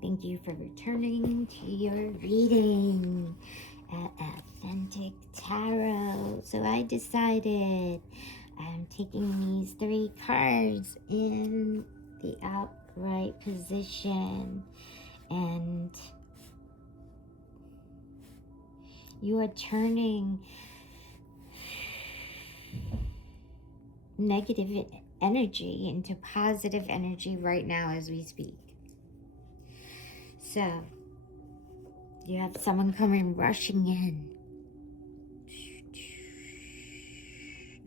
thank you for returning to your reading at Authentic Tarot. So I decided I'm taking these 3 cards in the upright position, and you are turning negative energy into positive energy right now as we speak. So you have someone coming rushing in,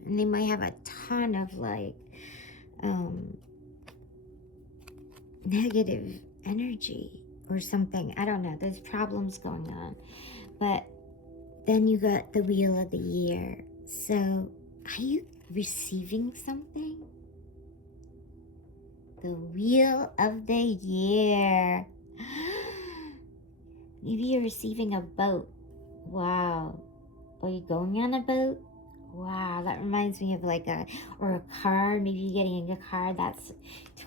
and they might have a ton of negative energy or something. I don't know, there's problems going on. But then you got the Wheel of the Year. So are you receiving something? The Wheel of the Year. Maybe you're receiving a boat. Wow. Are you going on a boat? Wow, that reminds me of a car. Maybe you're getting a car. That's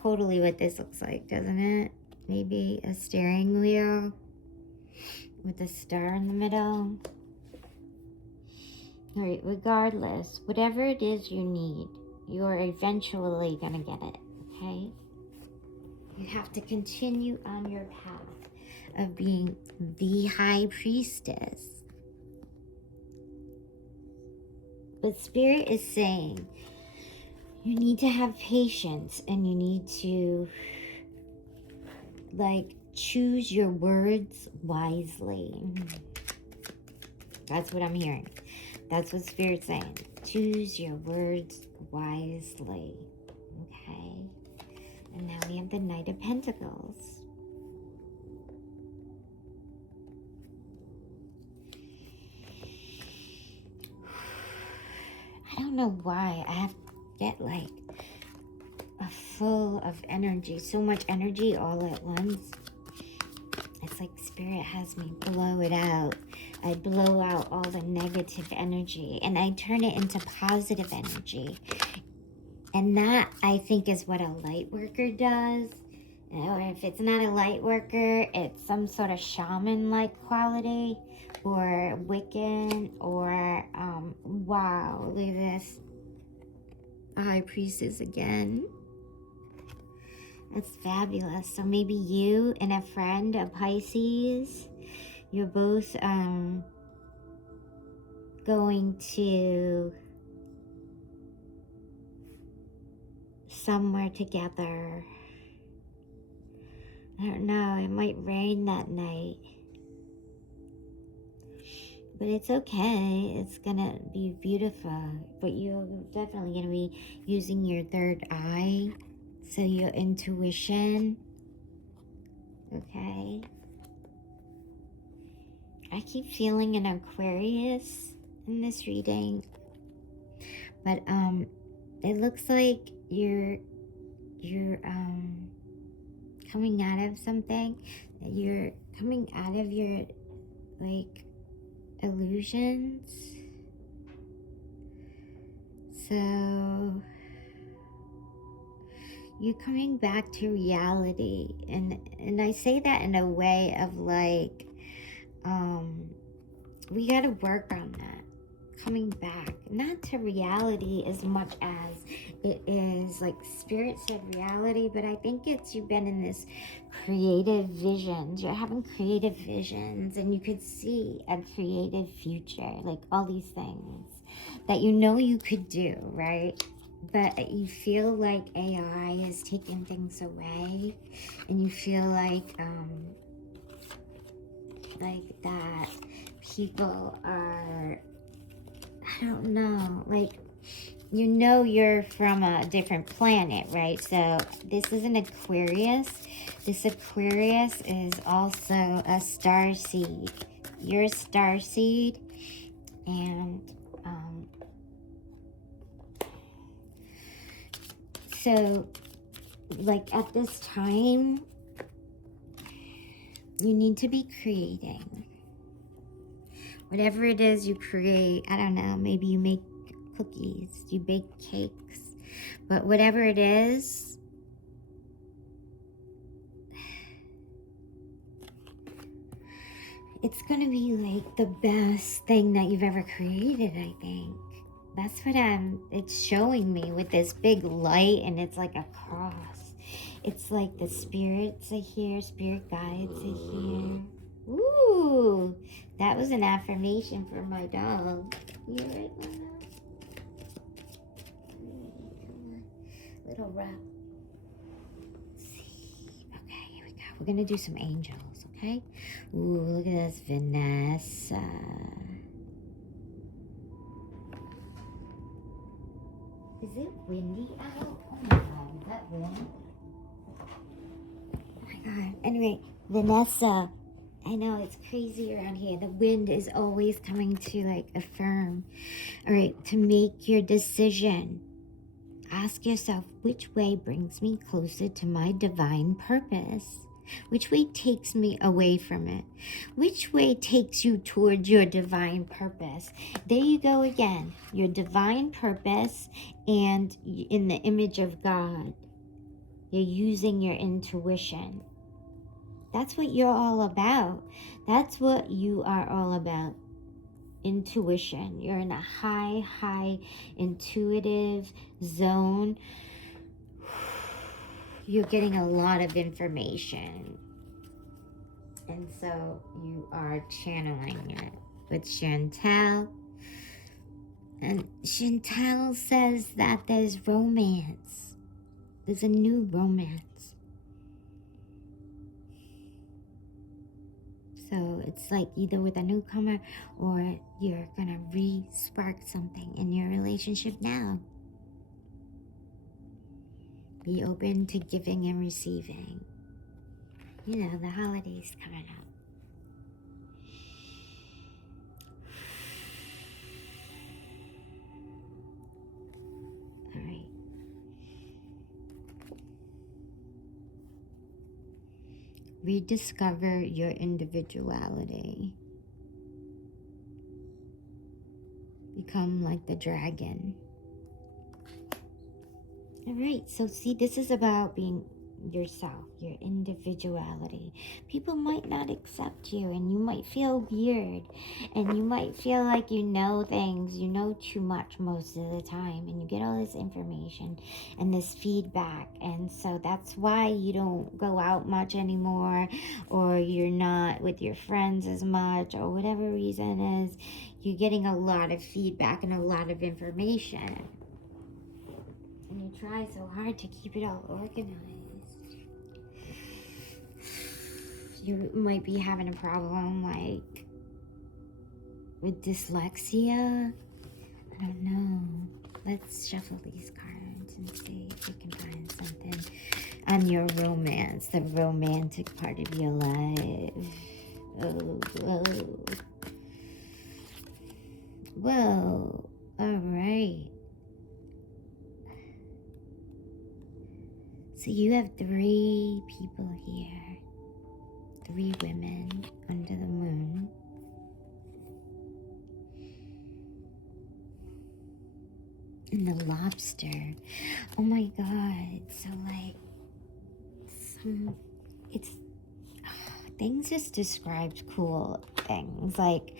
totally what this looks like, doesn't it? Maybe a steering wheel with a star in the middle. All right, regardless, whatever it is you need, you're eventually gonna get it, okay? You have to continue on your path of being the High Priestess. But Spirit is saying you need to have patience, and you need to choose your words wisely. That's what I'm hearing. That's what Spirit's saying. Choose your words wisely. Okay? And now we have the Knight of Pentacles. I don't know why I have to get a full of energy, so much energy all at once. It's like Spirit has me blow it out. I blow out all the negative energy and I turn it into positive energy. And that, I think, is what a light worker does. Or if it's not a light worker, it's some sort of shaman-like quality, or Wiccan, or wow, look at this. High Priestess again. That's fabulous. So maybe you and a friend, a Pisces, you're both going to somewhere together. I don't know, it might rain that night. But it's okay, it's gonna be beautiful. But you're definitely gonna be using your third eye, so your intuition, okay? I keep feeling an Aquarius in this reading, but it looks like you're coming out of something. You're coming out of your illusions. So you're coming back to reality, and I say that in a way of we got to work on that, coming back, not to reality as much as it is Spirit said reality, but I think it's you've been in this creative visions. You're having creative visions, and you could see a creative future, all these things that you could do, right? But you feel like AI has taken things away, and you feel like that people are, I don't know, you're from a different planet, right? So this is an Aquarius. This Aquarius is also a starseed. You're a starseed, and so at this time, you need to be creating. Whatever it is you create, I don't know, maybe you make cookies, you bake cakes, but whatever it is, It's gonna be like the best thing that you've ever created, I think. That's what it's showing me with this big light, and it's like a cross. It's like the spirits are here, spirit guides are here. Ooh, that was an affirmation for my dog. You right, Mama? Little rap. Okay, here we go. We're gonna do some angels, okay? Ooh, look at this, Vanessa. Is it windy out? Oh my god, is that wind? Oh my god. Anyway, Vanessa, I know it's crazy around here. The wind is always coming to like affirm. All right, to make your decision. Ask yourself, which way brings me closer to my divine purpose? Which way takes me away from it? Which way takes you towards your divine purpose? There you go again. Your divine purpose, and in the image of God. You're using your intuition. That's what you're all about. That's what you are all about. Intuition. You're in a high intuitive zone. You're getting a lot of information. And so you are channeling it with Chantel. And Chantel says that there's romance. There's a new romance. So it's like either with a newcomer or you're gonna re-spark something in your relationship now. Be open to giving and receiving. You know, the holidays coming up. All right. Rediscover your individuality. Become like the dragon. All right, so see, this is about being yourself, your individuality. People might not accept you, and you might feel weird, and you might feel like you know things, you know too much most of the time, and you get all this information and this feedback, and so that's why you don't go out much anymore, or you're not with your friends as much, or whatever reason is. You're getting a lot of feedback and a lot of information. And you try so hard to keep it all organized. You might be having a problem like with dyslexia. I don't know. Let's shuffle these cards and see if we can find something on your romance, the romantic part of your life. Oh, whoa. Whoa. All right. So you have 3 people here, 3 women under the moon. And the lobster. Oh my God. So like, things just described cool things. Like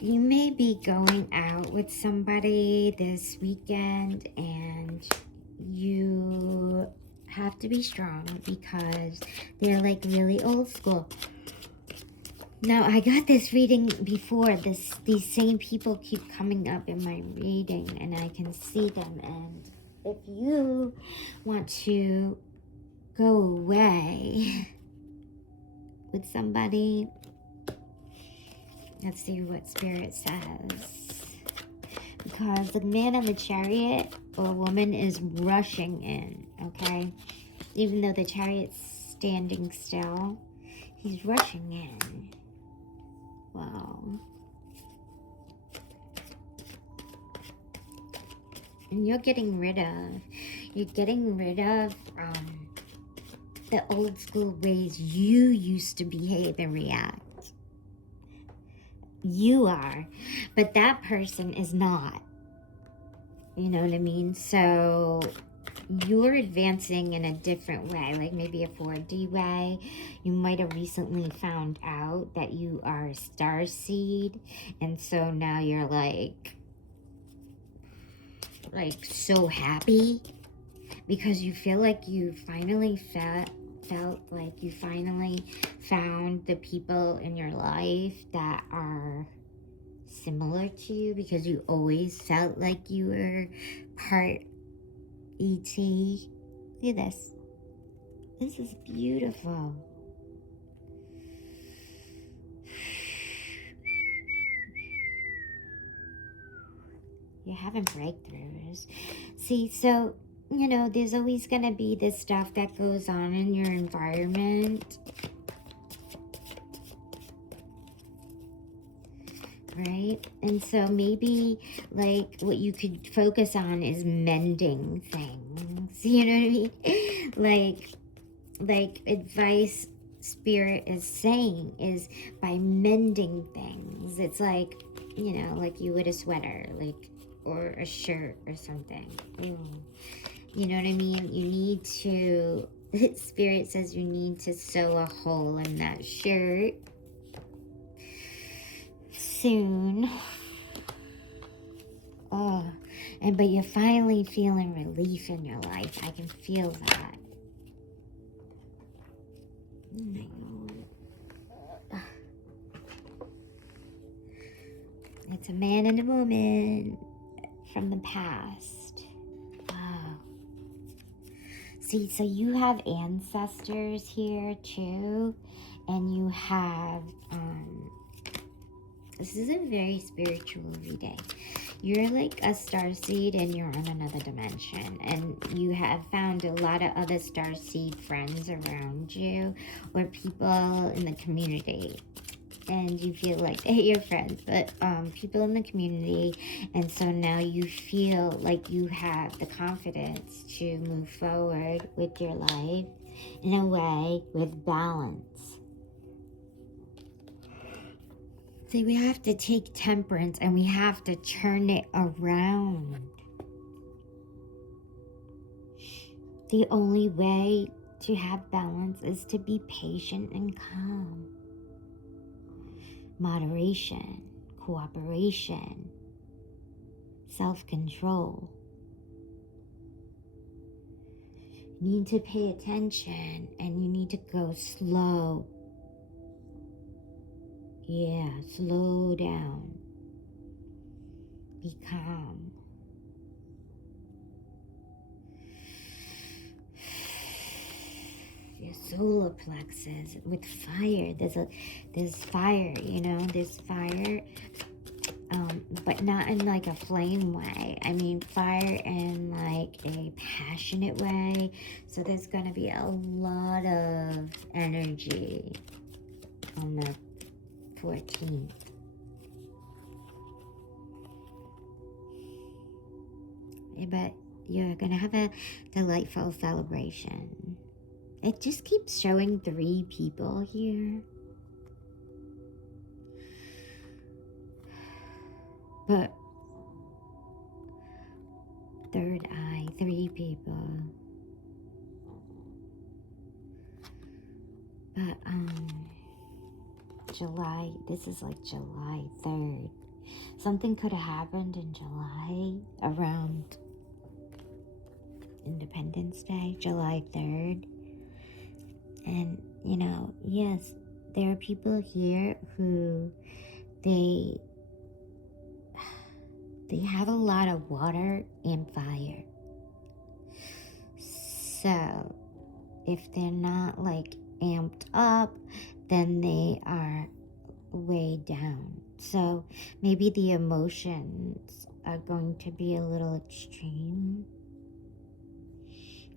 you may be going out with somebody this weekend, and you have to be strong because they're like really old school. Now, I got this reading before. These same people keep coming up in my reading, and I can see them. And if you want to go away with somebody, let's see what Spirit says. Because the man of the chariot or woman is rushing in, okay? Even though the chariot's standing still, he's rushing in. Wow. And you're getting rid of the old school ways you used to behave and react. You are, but that person is not. You know what I mean? So you're advancing in a different way, like maybe a 4D way. You might have recently found out that you are a star seed, and so now you're like so happy because you feel like you finally felt like you finally found the people in your life that are similar to you, because you always felt like you were part ET. Look at this. This is beautiful. You're having breakthroughs. See, so, you know, there's always going to be this stuff that goes on in your environment. Right? And so maybe, like, what you could focus on is mending things. You know what I mean? Like advice Spirit is saying is by mending things. It's like, you know, like you would a sweater, like, or a shirt or something. Ooh. You know what I mean? You need to, Spirit says you need to sew a hole in that shirt soon. Oh, but you're finally feeling relief in your life. I can feel that. Oh my God. It's a man and a woman from the past. Oh. See, so you have ancestors here too, and you have, this is a very spiritual reading. You're like a starseed and you're on another dimension, and you have found a lot of other starseed friends around you or people in the community, and you feel like they're your friends, but people in the community. And so now you feel like you have the confidence to move forward with your life in a way with balance. See, we have to take temperance and we have to turn it around. The only way to have balance is to be patient and calm. Moderation, cooperation, self-control. You need to pay attention and you need to go slow. Yeah, slow down. Be calm. Your solar plexus with fire. There's fire, you know, there's fire, but not in like a flame way. I mean fire in like a passionate way. So there's gonna be a lot of energy on the 14th. But you're gonna have a delightful celebration. It just keeps showing 3 people here. But third eye, 3 people. But July, this is like July 3rd. Something could have happened in July around Independence Day, July 3rd. And, you know, yes, there are people here who they have a lot of water and fire. So if they're not like amped up, then they are way down. So maybe the emotions are going to be a little extreme.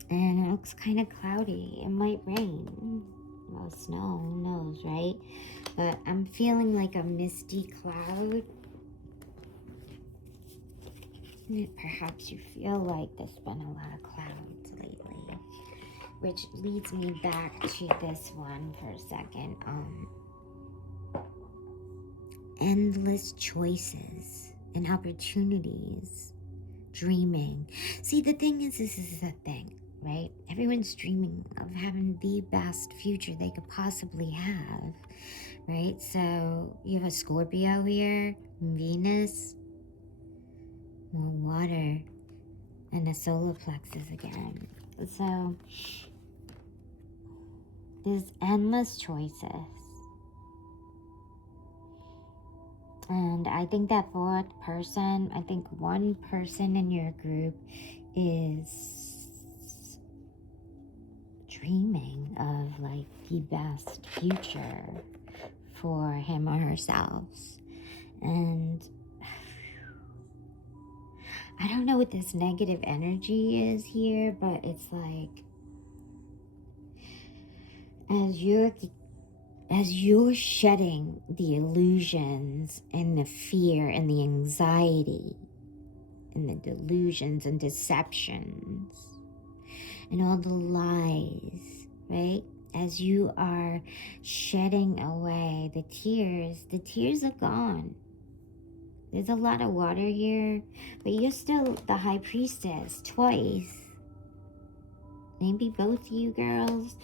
And it looks kind of cloudy. It might rain. Well, snow, who knows, right? But I'm feeling like a misty cloud. Perhaps you feel like there's been a lot of clouds lately. Which leads me back to this one for a second. Endless choices and opportunities. dreaming. See, the thing is, this is the thing, right? Everyone's dreaming of having the best future they could possibly have, right? So you have a Scorpio here, Venus, more water, and the solar plexus again. So there's endless choices. And I think that fourth person, I think one person in your group is dreaming of like the best future for him or herself. And I don't know what this negative energy is here, but it's like as you're shedding the illusions and the fear and the anxiety and the delusions and deceptions and all the lies, right? As you are shedding away the tears are gone. There's a lot of water here, but you're still the high priestess twice. Maybe both you girls.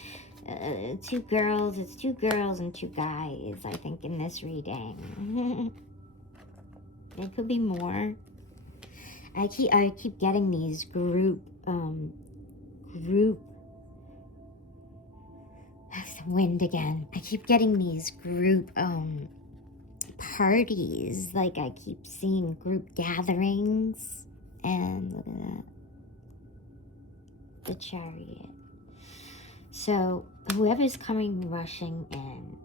Two girls. It's two girls and two guys, I think, in this reading. There could be more. I keep getting these group that's the wind again. I keep getting these group parties. Like I keep seeing group gatherings. And look at that. The Chariot. So whoever's coming rushing in,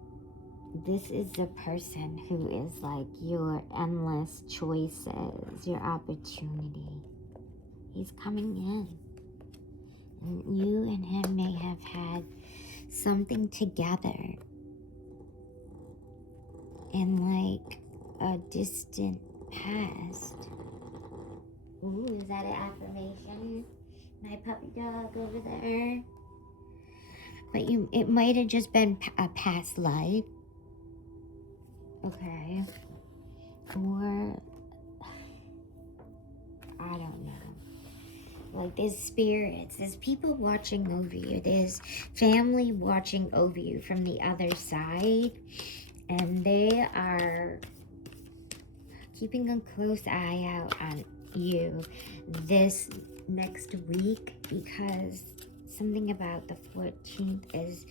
this is the person who is like your endless choices, your opportunity. He's coming in. And you and him may have had something together in like a distant past. Ooh, is that an affirmation? My puppy dog over there. But it might have just been a past life. Okay. Or, I don't know. Like there's spirits, there's people watching over you, there's family watching over you from the other side. And they are keeping a close eye out on you this next week, because something about the 14th is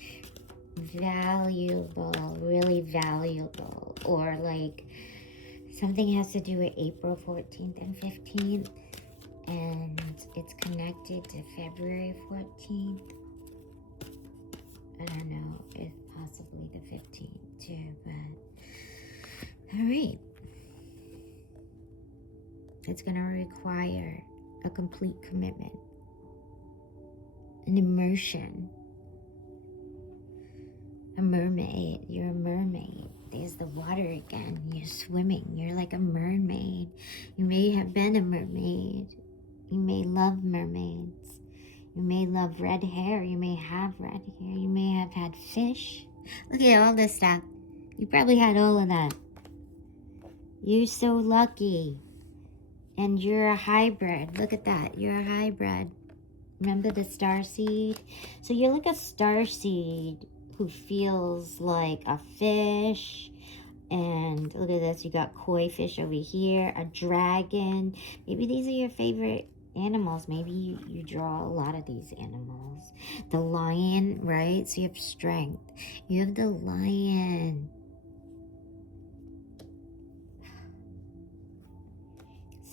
valuable, really valuable, or like something has to do with April 14th and 15th, and it's connected to February 14th. I don't know if possibly the 15th too, but all right. It's going to require a complete commitment, an immersion. A mermaid. You're a mermaid. There's the water again. You're swimming. You're like a mermaid. You may have been a mermaid. You may love mermaids. You may love red hair. You may have red hair. You may have had fish. Look at all this stuff. You probably had all of that. You're so lucky. And you're a hybrid. Look at that. You're a hybrid. Remember the starseed? So you're like a starseed who feels like a fish. And look at this. You got koi fish over here. A dragon. Maybe these are your favorite animals. Maybe you draw a lot of these animals. The lion, right? So you have strength. You have the lion.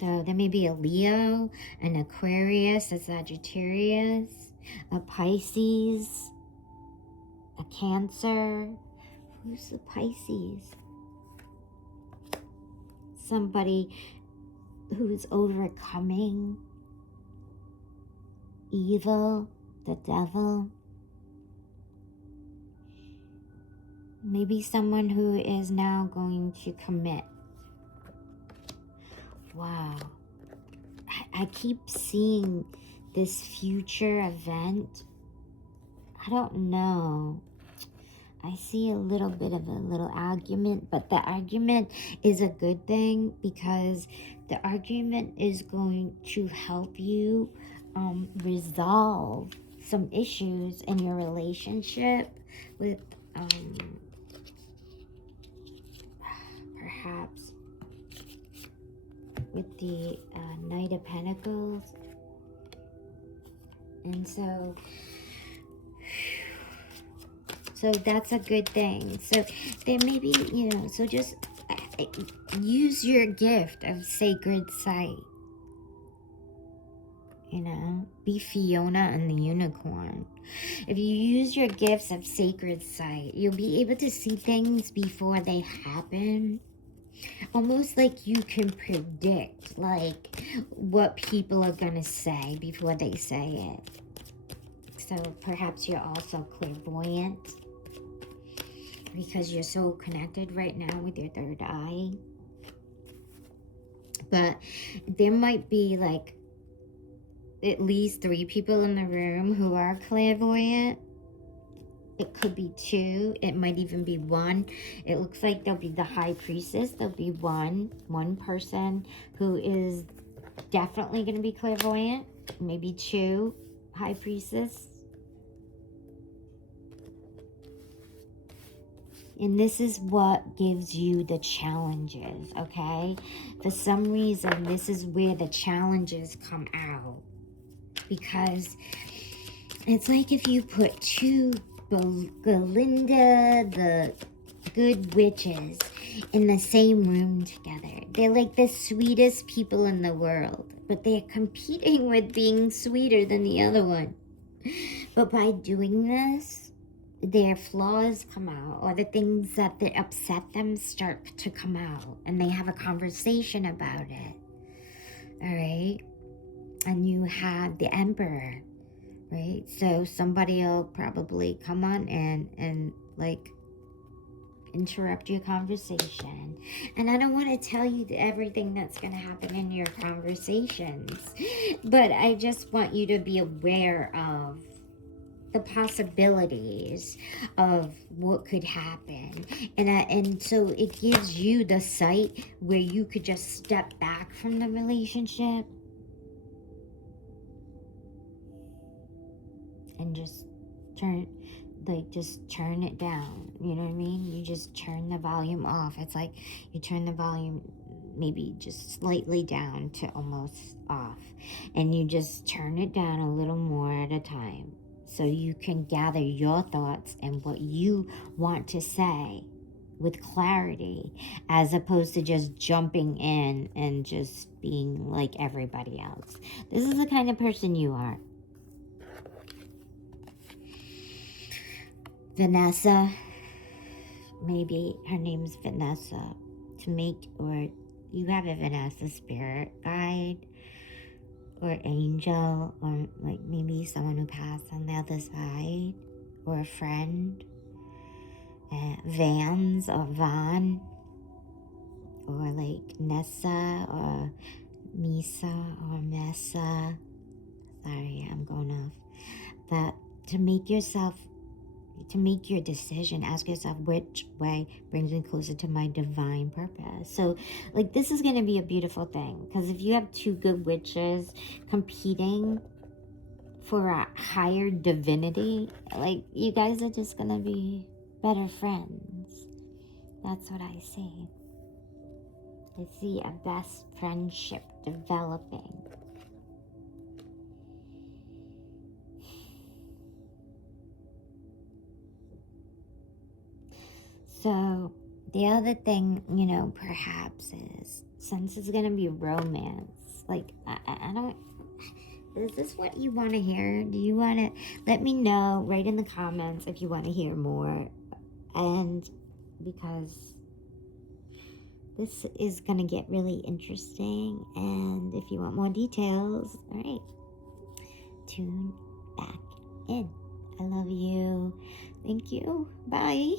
So there may be a Leo, an Aquarius, a Sagittarius, a Pisces, a Cancer. Who's the Pisces? Somebody who's overcoming evil, the devil. Maybe someone who is now going to commit. Wow. I keep seeing this future event. I don't know. I see a little bit of a little argument, but the argument is a good thing because the argument is going to help you resolve some issues in your relationship with perhaps with the Knight of Pentacles. And so that's a good thing. So there may be, so just use your gift of sacred sight. Be Fiona and the unicorn. If you use your gifts of sacred sight, you'll be able to see things before they happen. Almost like you can predict, like, what people are going to say before they say it. So perhaps you're also clairvoyant because you're so connected right now with your third eye. But there might be like at least 3 people in the room who are clairvoyant. It could be 2. It might even be 1. It looks like there'll be the High Priestess. There'll be one person who is definitely going to be clairvoyant. Maybe 2 High Priestess. And this is what gives you the challenges, okay? For some reason, this is where the challenges come out. Because it's like if you put 2 Galinda, the good witches, in the same room together. They're like the sweetest people in the world. But they're competing with being sweeter than the other one. But by doing this, their flaws come out, or the things that upset them start to come out, and they have a conversation about it. All right? And you have the Emperor, right? So somebody will probably come on in and like interrupt your conversation. And I don't want to tell you everything that's going to happen in your conversations, but I just want you to be aware of the possibilities of what could happen. And so it gives you the sight where you could just step back from the relationship and just turn it down. You know what I mean? You just turn the volume off. It's like you turn the volume maybe just slightly down to almost off, and you just turn it down a little more at a time, so you can gather your thoughts and what you want to say with clarity, as opposed to just jumping in and just being like everybody else. This is the kind of person you are. Vanessa, maybe her name's Vanessa, or you have a Vanessa spirit guide, or angel, or like maybe someone who passed on the other side, or a friend, Vans or Van, or like Nessa or Misa or Messa. Sorry, I'm going off. But to make your decision, ask yourself, which way brings me closer to my divine purpose? So like this is going to be a beautiful thing, because if you have 2 good witches competing for a higher divinity, like you guys are just going to be better friends. That's what I see. I see a best friendship developing. So the other thing, perhaps is, since it's going to be romance, like, I don't, is this what you want to hear? Do you want to, let me know, write in the comments if you want to hear more. And because this is going to get really interesting, and if you want more details, all right, tune back in. I love you. Thank you. Bye.